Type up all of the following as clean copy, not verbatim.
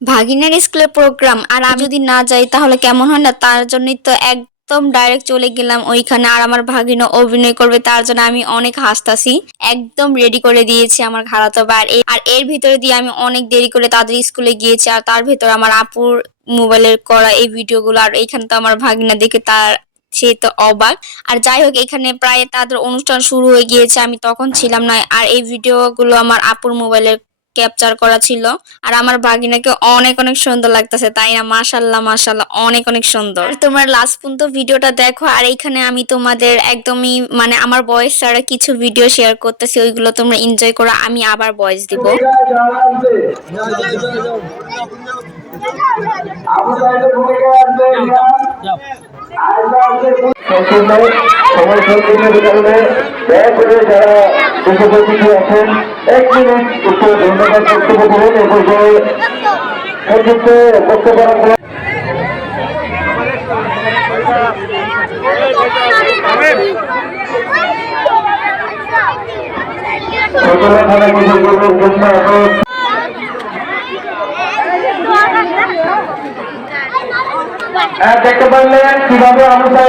ভাগিনার স্কুলে প্রোগ্রাম আর আমি যদি না যাই তাহলে কেমন হয় না, তার জন্যই তো একদম ডাইরেক্ট চলে গেলাম ওইখানে। আর আমার ভাগিনা অভিনয় করবে তার জন্য আমি অনেক হাসতাছি, একদম রেডি করে দিয়েছি আমার খালাতো ভাই। আর এর ভিতরে দিয়ে আমি অনেক দেরি করে তাদের স্কুলে গিয়েছি, আর তার ভিতরে আমার আপুর মোবাইলের করা এই ভিডিওগুলো। আর এইখানে তো আমার ভাগিনা দেখে তার সে তো অবাক। আর যাই হোক, এখানে প্রায় তাদের অনুষ্ঠান শুরু হয়ে গিয়েছে, আমি তখন ছিলাম না। আর এই ভিডিওগুলো আমার আপুর মোবাইলের ক্যাপচার করা ছিল। আর আমার ভাগিনাকে অনেক অনেক সুন্দর লাগতেছে, তাই না? মাশাল্লাহ মাশাল্লাহ, অনেক অনেক সুন্দর। তোমরা লাস্ট পর্যন্ত ভিডিওটা দেখো। আর এইখানে আমি তোমাদের একদমই মানে আমার ভয়েস ছাড়া কিছু ভিডিও শেয়ার করতেছি, ওইগুলো তোমরা এনজয় করো, আমি আবার ভয়েস দিব। সময় সংকীর্ণের কারণে দয়া করে যারা উপস্থিত আছেন 1 মিনিট একটু ধন্যবাদ বক্তব্য করুন। এ পর্যায়ে সংযুক্ত বক্তব্য রাখবেন সকলে থানা কিছু করবেন জন্য এখন দেখতে পারলেন কিভাবে আমরা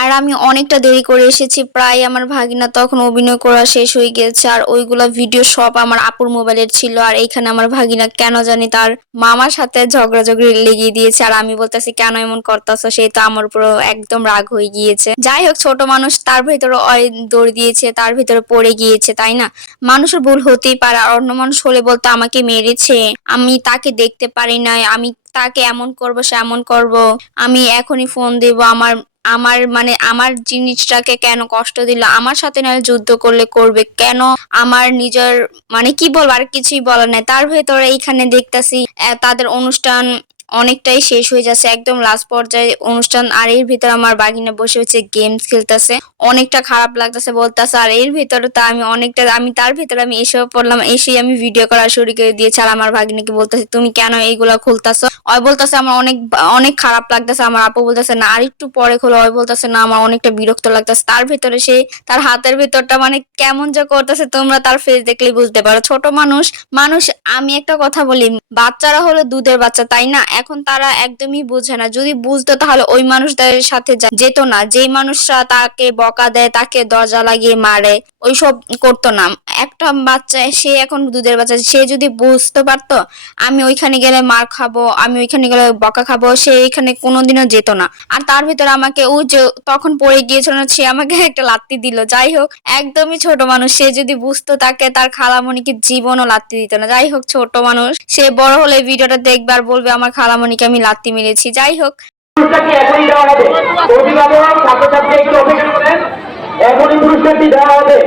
আর আমি অনেকটা দেরি করে এসেছি, প্রায় আমার ভাগিনা তখন অভিনয় করা শেষ হয়ে গেছে। আর ওইগুলা ভিডিও সব আমার আপুর মোবাইলের ছিল। আর এইখানে আমার ভাগিনা কেন জানি তার মামার সাথে ঝগড়াঝগড়ি লেগে দিয়েছে। আর আমি বলতেছি কেন এমন করতেছো, সে তো আমার উপর একদম রাগ হয়ে গিয়েছে। যাই হোক, ছোট মানুষ, তার ভিতরে দৌড় দিয়েছে, তার ভিতরে পড়ে গিয়েছে, তাই না? মানুষের ভুল হতেই পারে। আর অন্য মানুষ হলে বলতো আমাকে মেরেছে, আমি তাকে দেখতে পারি নাই, আমি তাকে এমন করব সে এমন করব, আমি এখনই ফোন দেব, আমার আমার মানে আমার জিনিসটাকে কেন কষ্ট দিল, আমার সাথে না যুদ্ধ করলে করবে কেন, আমার নিজের মানে কি বলবো, আর কিছুই বলার নাই। তার ভেতরে এইখানে দেখতাছি তাদের অনুষ্ঠান অনেকটাই শেষ হয়ে যাচ্ছে, একদম লাস্ট পর্যায়ে অনুষ্ঠান। আর এর ভিতরে আমার বাগিনা বসে হচ্ছে গেমস খেলতেছে, অনেকটা খারাপ লাগতেছে বলতেছে। আর এর ভিতরে তো আমি তার ভিতরে আমি এসেও পড়লাম, এসেই আমি ভিডিও করা শুরু করে দিয়েছি। আর আমার ভাগিনাকে বলতেছে তুমি কেন এইগুলা খুলতেছো, ওই বলতেছে আমার অনেক অনেক খারাপ লাগতেছে। আমার আপু বলতেছে না আর একটু পরে খোলো, ওই বলতেছে না আমার অনেকটা বিরক্ত লাগতেছে। তার ভিতরে সে তার হাতের ভিতরটা মানে কেমন যে করতেছে, তোমরা তার ফেস দেখলেই বুঝতে পারো। ছোট মানুষ মানুষ আমি একটা কথা বলি, বাচ্চারা হলো দুধের বাচ্চা, তাই না? এখন তারা একদমই বুঝে না, যদি বুঝতো তাহলে ওই মানুষদের সাথে যেত না, যেই মানুষরা তাকে বকা দেয়, তাকে দরজা লাগিয়ে মারে, ওইসব করতো না। একটা বাচ্চা, সে এখন দুধের বাচ্চা, সে যদি বুঝতে পারতো আমি ওইখানে গেলে মার খাবো, আমি ওইখানে গেলে বকা খাবো, সে এখানে কোনোদিনও যেত না। আর তার ভিতরে আমাকে ও যে তখন পড়ে গিয়েছিল না, সে আমাকে একটা লাত্তি দিল। যাই হোক, একদমই ছোট মানুষ, সে যদি বুঝতো তাকে তার খালামণিকে জীবনও লাত্তি দিত না। যাই হোক, ছোট মানুষ, সে বড় হলে ভিডিওটা দেখবে আর বলবে আমার খালামণিকে আমি লাত্তি মেরেছি। যাই হোক, এখনই দেওয়া হবে, অভিভাবক ছাত্রছাত্রী একটু অপেক্ষা করেন, এখনই পুরস্কারটি দেওয়া হবে।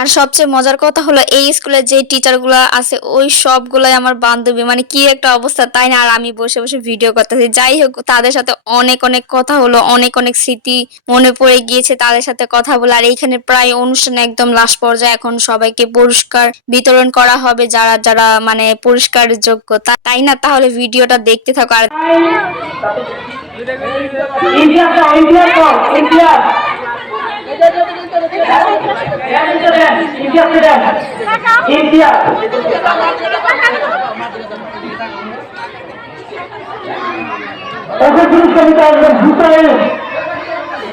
আর সবচেয়ে মজার কথা হলো এই স্কুলে যে টিচার গুলা আছে ওই সবগুলাই আমার বান্ধবী, মানে কি একটা অবস্থা, তাই না? আর আমি বসে বসে ভিডিও করতেছি। যাই হোক, তাদের সাথে অনেক অনেক কথা হলো, অনেক অনেক স্মৃতি মনে পড়ে গিয়েছে তাদের সাথে কথা বলে। আর এইখানে প্রায় অনুষ্ঠান একদম লাস্ট পর্যায়ে, এখন সবাইকে পুরস্কার বিতরণ করা হবে, যারা যারা মানে পুরস্কার যোগ্য, তাই না? তাহলে ভিডিওটা দেখতে থাকো। আর ইন্ডিয়া এখন পুরস্কারিত আসবেন হুসাইন,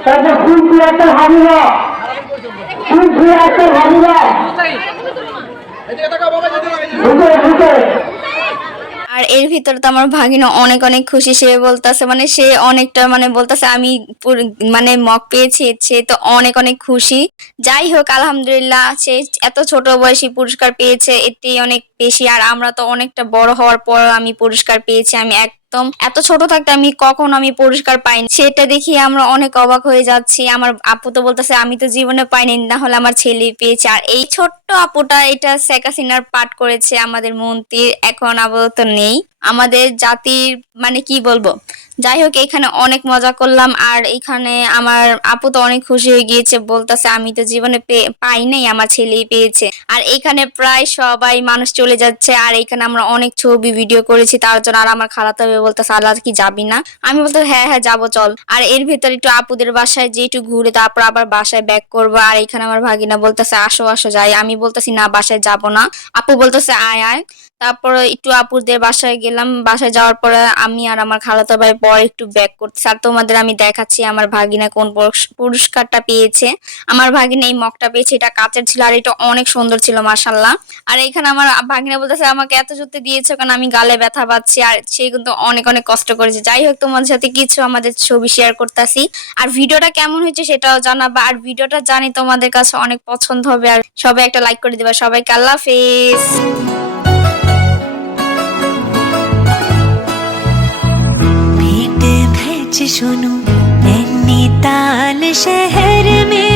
তারপর ফুলফি আক্তার হাবিবা, ফুলফি আক্তার হাবিবা, হুসাইন। আর এর ভিতরে তো আমার ভাগিনা অনেক অনেক খুশি, সে বলতেছে মানে সে অনেকটা মানে বলতেছে আমি মানে মক পেয়েছি, সে তো অনেক অনেক খুশি। যাই হোক, আলহামদুলিল্লাহ, সে এত ছোট বয়সী পুরস্কার পেয়েছে, এতেই অনেক বেশি। আর আমরা তো অনেকটা বড় হওয়ার পর আমি পুরস্কার পেয়েছি, আমি একদম এত ছোট থাকতে আমি কখনো আমি পুরস্কার পাইনি, সেটা দেখি আমরা অনেক অবাক হয়ে যাচ্ছি। আমার আপু তো বলতেছে আমি তো জীবনে পাইনি, না হলে আমার ছেলে পেয়েছে। আর এই ছোট্ট আপুটা এটা শেখ হাসিনার পাঠ করেছে, আমাদের মন্ত্রী এখন আপাতত নেই, আমাদের জাতির মানে কি বলবো, যাই হোক এখানে অনেক মজা করলাম আর এখানে আমার আপু তো অনেক খুশি হয়ে গিয়েছে, বলতেছে আমি তো জীবনে পাই নাই, আমার ছেলেই পেয়েছে। আর এখানে প্রায় সবাই মানুষ চলে যাচ্ছে আর এখানে আমরা অনেক ছবি ভিডিও করেছি তার জন্য। আর আমার খালাতো ভাই বলতেছে আল্লাহ কি যাবি না, আমি বলতে হ্যাঁ হ্যাঁ যাবো চল। আর এর ভিতরে একটু আপুদের বাসায় যে একটু ঘুরে তারপর আবার বাসায় ব্যাক করবো। আর এখানে আমার ভাগিনা বলতেছে আসো আসো যাই, আমি বলতেছি না বাসায় যাব না, আপু বলতেছে আয় আয়। তারপরে একটু আপুদের বাসায় গেলাম, বাসায় যাওয়ার পরে আমি আর আমার খালাতো ভাই পরে একটু ব্যাক করতেছি। আর তোমাদের আমি দেখাচ্ছি আমার ভাগিনা কোন পুরস্কারটা পেয়েছে। আমার ভাগিনা এই মগটা পেয়েছে, এটা কাচের ছিল আর এটা অনেক সুন্দর ছিল মাশাল্লাহ। আর এখানে আমার ভাগিনা বলতেছে আমাকে এত জুতে দিয়েছো কারণ আমি গালে ব্যথা পাচ্ছি, আর সে কিন্তু অনেক অনেক কষ্ট করেছে। যাই হোক তোমাদের সাথে কিছু আমাদের ছবি শেয়ার করতেছি আর ভিডিওটা কেমন হয়েছে সেটাও জানাবা। আর ভিডিওটা জানি তোমাদের কাছে অনেক পছন্দ হবে, আর সবাই একটা লাইক করে দিবা। সবাইকে আল্লাহ হাফেজ। भेंट भेज सुनो नैनीताल शहर में